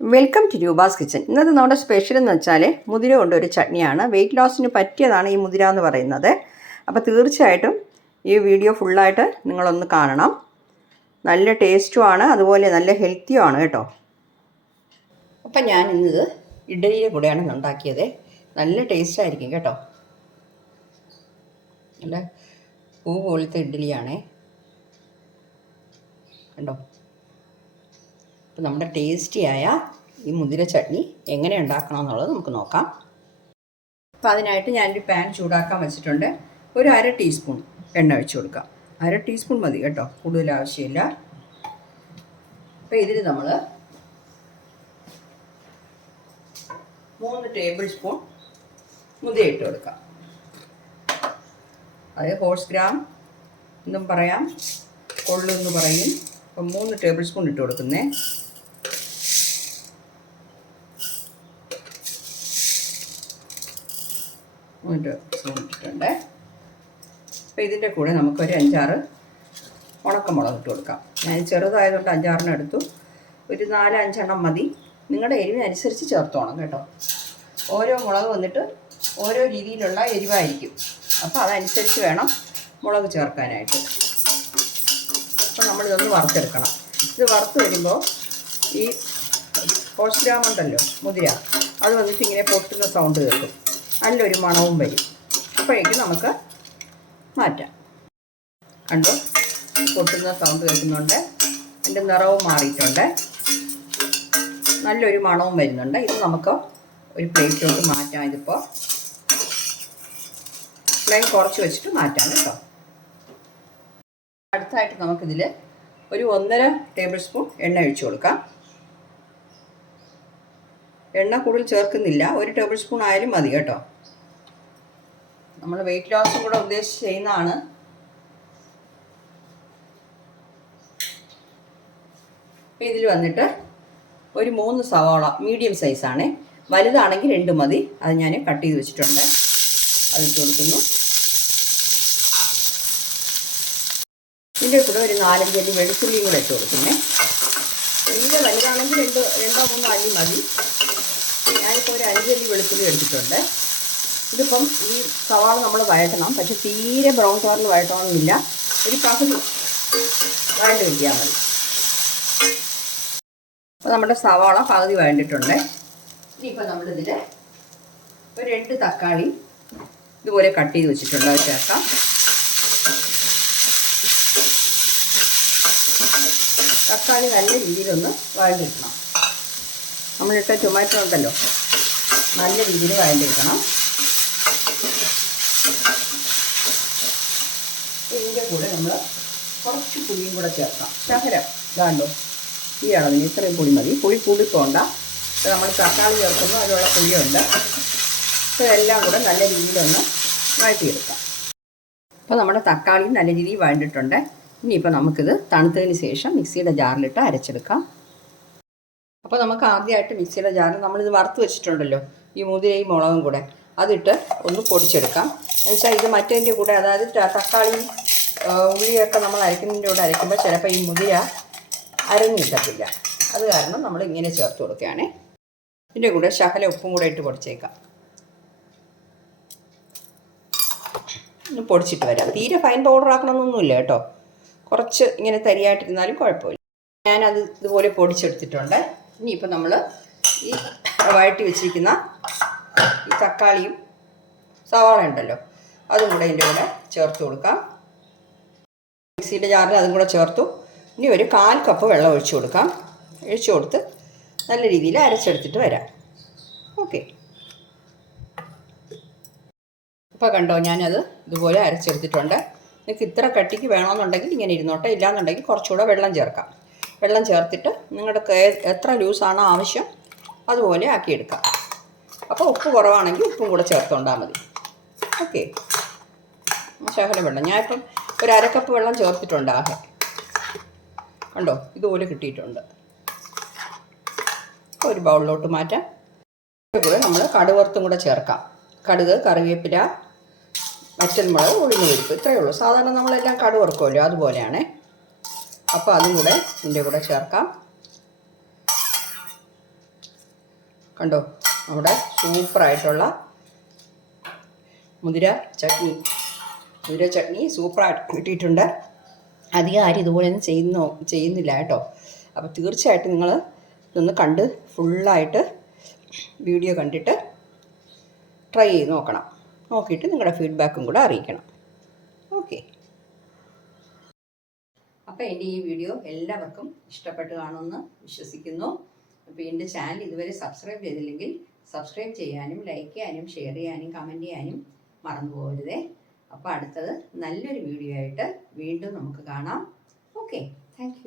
Welcome to Roopa's kitchen ഇന്നത്തെ നമ്മുടെ special എന്ന് വെച്ചാൽ മുതിര കൊണ്ടൊരു ചട്നിയാണ്. വെയിറ്റ് ലോസിന് പറ്റിയതാണ് ഈ മുതിര എന്ന് പറയുന്നത്. അപ്പോൾ തീർച്ചയായിട്ടും ഈ വീഡിയോ ഫുള്ളായിട്ട് നിങ്ങളൊന്ന് കാണണം. നല്ല ടേസ്റ്റുമാണ് അതുപോലെ നല്ല ഹെൽത്തിയുമാണ് കേട്ടോ. അപ്പം ഞാൻ ഇന്നത് ഇഡലിയുടെ കൂടെയാണ് ഉണ്ടാക്കിയത്. നല്ല ടേസ്റ്റ് ആയിരിക്കും കേട്ടോ. നല്ല പൂ പോലത്തെ ഇഡ്ഡലിയാണേ. കണ്ടോ? അപ്പോൾ നമ്മുടെ ടേസ്റ്റിയായ ഈ മുതിര ചട്നി എങ്ങനെ ഉണ്ടാക്കണം എന്നുള്ളത് നമുക്ക് നോക്കാം. അപ്പോൾ അതിനായിട്ട് ഞാനൊരു പാൻ ചൂടാക്കാൻ വെച്ചിട്ടുണ്ട്. ഒരു അര ടീസ്പൂൺ എണ്ണ ഒഴിച്ചു കൊടുക്കാം. അര ടീസ്പൂൺ മതി കേട്ടോ കൂടുതൽ ആവശ്യമില്ല. അപ്പോൾ ഇതിൽ നമ്മൾ മൂന്ന് ടേബിൾ സ്പൂൺ മുതിര ഇട്ട് കൊടുക്കാം. അത് ഹോഴ്സ് ഗ്രാം എന്നും പറയാം കൊള്ളു എന്ന് പറയും. അപ്പം മൂന്ന് ടേബിൾ സ്പൂൺ ഇട്ട് കൊടുക്കുന്നേ. സ്പൂൺ ഇട്ടിട്ടുണ്ട്. അപ്പോൾ ഇതിന്റെ കൂടെ നമുക്കൊരു അഞ്ചാറ് ഉണക്കമുളക് ഇട്ട് കൊടുക്കാം. ഞാൻ ചെറുതായതുകൊണ്ട് അഞ്ചാറിന് എടുത്തു. ഒരു നാല് അഞ്ചെണ്ണം മതി. നിങ്ങളുടെ എരിവിനനുസരിച്ച് ചേർത്തോണം കേട്ടോ. ഓരോ മുളക് വന്നിട്ട് ഓരോ രീതിയിലുള്ള എരിവായിരിക്കും. അപ്പോൾ അതനുസരിച്ച് വേണം മുളക് ചേർക്കാനായിട്ട്. അപ്പോൾ നമ്മളിതൊന്ന് വറുത്തെടുക്കണം. ഇത് വറുത്ത് വരുമ്പോൾ ഈ കോസ്ഗ്രാം ഗ്രാമുണ്ടല്ലോ മുതിര അത് വന്നിട്ട് ഇങ്ങനെ പൊട്ടുന്ന സൗണ്ട് കേൾക്കും. നല്ലൊരു മണവും വരും. അപ്പോഴേക്കും നമുക്ക് മാറ്റാം. കണ്ടു? പൊട്ടുന്ന സൗണ്ട് കേൾക്കുന്നുണ്ട്. അതിന്റെ നിറവും മാറിയിട്ടുണ്ട്. നല്ലൊരു മണവും വരുന്നുണ്ട്. ഇത് നമുക്ക് ഒരു പ്ലേറ്റിലോട്ട് മാറ്റാം ഇതിപ്പോൾ ഫ്ലെയിം കുറച്ച് വെച്ചിട്ട് മാറ്റാം കേട്ടോ. അടുത്തായിട്ട് നമുക്കിതിൽ ഒരു ഒന്നര ടേബിൾ സ്പൂൺ എണ്ണ ഒഴിച്ചു കൊടുക്കാം. എണ്ണ കൂടുതൽ ചേർക്കുന്നില്ല. ഒരു ടേബിൾ സ്പൂൺ ആയാലും മതി കേട്ടോ. നമ്മൾ വെയിറ്റ് ലോസും കൂടെ ഉദ്ദേശിച്ച് ചെയ്യുന്നതാണ്. ഇതിൽ വന്നിട്ട് ഒരു മൂന്ന് സവാള മീഡിയം സൈസാണ് വലുതാണെങ്കിൽ രണ്ട് മതി. അത് ഞാൻ കട്ട് ചെയ്ത് വെച്ചിട്ടുണ്ട്. അത് കൊടുക്കുന്നു. ഇതിന്റെ കൂടെ ഒരു നാലഞ്ച് അല്ലി വെളുത്തുള്ളിയും കൂടെ ഇട്ട് കൊടുക്കുന്നേ. ഇതിന്റെ വലുതാണെങ്കിൽ രണ്ട് രണ്ടോ മൂന്നോ അല്ലി മതി. ഞാനിപ്പോൾ ഒരു അഞ്ചല്ലി വെളുത്തുള്ളി എടുത്തിട്ടുണ്ട്. ഇതിപ്പം ഈ സവാള നമ്മൾ വഴറ്റണം. പക്ഷെ തീരെ ബ്രൗൺ കളറിൽ വഴറ്റണമെന്നില്ല. ഒരു പകുതി വഴണ്ട് കിട്ടിയാൽ മതി. അപ്പോൾ നമ്മുടെ സവാള പകുതി വഴണ്ടിട്ടുണ്ട്. ഇനിയിപ്പോൾ നമ്മളിതിൽ ഒരു രണ്ട് തക്കാളി ഇതുപോലെ കട്ട് ചെയ്ത് വെച്ചിട്ടുണ്ട്. അത് ചേർക്കാം. തക്കാളി നല്ല രീതിയിലൊന്ന് വഴണ്ടിരിക്കണം നമ്മളിട്ട ടൊമാറ്റോ ഉണ്ടല്ലോ. നല്ല രീതിയിൽ വഴണ്ടിരിക്കണം ഇതിന്റെ കൂടെ നമ്മൾ കുറച്ച് പുളിയും കൂടെ ചേർക്കാം. ശകരം ഇതാണ്ടോ? ഈ അളവിന് ഇത്രയും പുളി മതി. പുളി കൂടി പോണ്ട. അപ്പോൾ നമ്മൾ തക്കാളി ചേർക്കുമ്പോൾ അതിലുള്ള പുളിയുണ്ട്. ഇതെല്ലാം കൂടെ നല്ല രീതിയിലൊന്ന് വഴറ്റിയെടുക്കാം. അപ്പോൾ നമ്മുടെ തക്കാളി നല്ല രീതിയിൽ വഴണ്ടിട്ടുണ്ട്. ഇനിയിപ്പോൾ നമുക്കിത് തണുത്തതിന് ശേഷം മിക്സിയുടെ ജാറിലിട്ട് അരച്ചെടുക്കാം. അപ്പോൾ നമുക്ക് ആദ്യമായിട്ട് മിക്സിയുടെ ജാറിൽ നമ്മളിത് വറുത്ത് വെച്ചിട്ടുണ്ടല്ലോ. ഈ മുതിരയും മുളകും കൂടെ അതിട്ട് ഒന്ന് പൊടിച്ചെടുക്കാം. എന്നുവെച്ചാൽ ഇത് മറ്റേതിന്റെ കൂടെ അതായത് തക്കാളി ഉള്ളിയൊക്കെ നമ്മൾ അരയ്ക്കുന്നതിന്റെ കൂടെ അരയ്ക്കുമ്പോൾ ചിലപ്പോൾ ഈ മുതിര അരഞ്ഞു കിട്ടത്തില്ല. അത് കാരണം നമ്മൾ ഇങ്ങനെ ചേർത്ത് കൊടുക്കുകയാണ്. ഇതിന്റെ കൂടെ ശകല ഉപ്പും കൂടെ ഇട്ട് പൊടിച്ചേക്കാം. ഒന്ന് പൊടിച്ചിട്ട് വരാം. തീരെ ഫൈൻ പൗഡർ ആക്കണമെന്നൊന്നുമില്ല കേട്ടോ. കുറച്ച് ഇങ്ങനെ തരിയായിട്ടിരുന്നാലും കുഴപ്പമില്ല. ഞാനത് ഇതുപോലെ പൊടിച്ചെടുത്തിട്ടുണ്ട്. ഇനിയിപ്പോൾ നമ്മൾ ഈ വഴറ്റി വെച്ചിരിക്കുന്ന ഈ തക്കാളിയും സവാള ഉണ്ടല്ലോ അതും കൂടെ ഇതിന്റെ കൂടെ ചേർത്ത് കൊടുക്കാം. മിക്സിയുടെ ജാറിൽ അതും കൂടെ ചേർത്തു. ഇനി ഒരു കാൽ കപ്പ് വെള്ളം ഒഴിച്ചു കൊടുക്കാം. ഒഴിച്ചു കൊടുത്ത് നല്ല രീതിയിൽ അരച്ചെടുത്തിട്ട് വരാം. ഓക്കെ. ഇപ്പോൾ കണ്ടോ ഞാനത് ഇതുപോലെ അരച്ചെടുത്തിട്ടുണ്ട്. നിങ്ങൾക്ക് ഇത്ര കട്ടിക്ക് വേണമെന്നുണ്ടെങ്കിൽ ഇങ്ങനെ ഇരുന്നോട്ടെ ഇല്ലാന്നുണ്ടെങ്കിൽ കുറച്ചുകൂടെ വെള്ളം ചേർക്കാം. വെള്ളം ചേർത്തിട്ട് നിങ്ങളുടെ എത്ര ലൂസാണോ ആവശ്യം അതുപോലെ ആക്കിയെടുക്കാം. അപ്പോൾ ഉപ്പ് കുറവാണെങ്കിൽ ഉപ്പും കൂടെ ചേർത്തുകൊണ്ടാൽ മതി. ഓക്കെ. ശകലം വെള്ളം. ഞാനിപ്പം ഒരു അരക്കപ്പ് വെള്ളം ചേർത്തിട്ടുണ്ട് ആകെ. കണ്ടോ? ഇതുപോലെ കിട്ടിയിട്ടുണ്ട്. ഒരു ബൗളിലോട്ട് മാറ്റാം. കൂടെ നമ്മൾ കടുവറുത്തും കൂടെ ചേർക്കാം. കടുക് കറിവേപ്പില വറ്റൽമുളക് ഉഴുന്ന് പരിപ്പ് ഇത്രയേ ഉള്ളൂ. സാധാരണ നമ്മളെല്ലാം കടുവറുക്കുമല്ലോ അതുപോലെയാണേ. അപ്പോൾ അതും കൂടെ ഇതിന്റെ കൂടെ ചേർക്കാം. കണ്ടോ? നമ്മുടെ സൂപ്പറായിട്ടുള്ള മുതിര ചട്നി. മുതിര ചട്നി സൂപ്പറായിട്ട് കിട്ടിയിട്ടുണ്ട്. അധികം ആരും ഇതുപോലെയൊന്നും ചെയ്യുന്നോ ചെയ്യുന്നില്ല കേട്ടോ. അപ്പോൾ തീർച്ചയായിട്ടും നിങ്ങൾ ഇതൊന്ന് കണ്ട് ഫുള്ളായിട്ട് വീഡിയോ കണ്ടിട്ട് ട്രൈ ചെയ്ത് നോക്കണം. നോക്കിയിട്ട് നിങ്ങളുടെ ഫീഡ്ബാക്കും കൂടെ അറിയിക്കണം. ഓക്കെ. അപ്പോൾ എന്റെ ഈ വീഡിയോ എല്ലാവർക്കും ഇഷ്ടപ്പെട്ട് കാണുമെന്ന് വിശ്വസിക്കുന്നു. അപ്പോൾ എന്റെ ചാനൽ ഇതുവരെ സബ്സ്ക്രൈബ് ചെയ്തില്ലെങ്കിൽ സബ്സ്ക്രൈബ് ചെയ്യാനും ലൈക്ക് ചെയ്യാനും ഷെയർ ചെയ്യാനും കമന്റ് ചെയ്യാനും മറന്നു പോകരുതേ. അപ്പോൾ അടുത്തത് നല്ലൊരു വീഡിയോ ആയിട്ട് വീണ്ടും നമുക്ക് കാണാം. Okay thank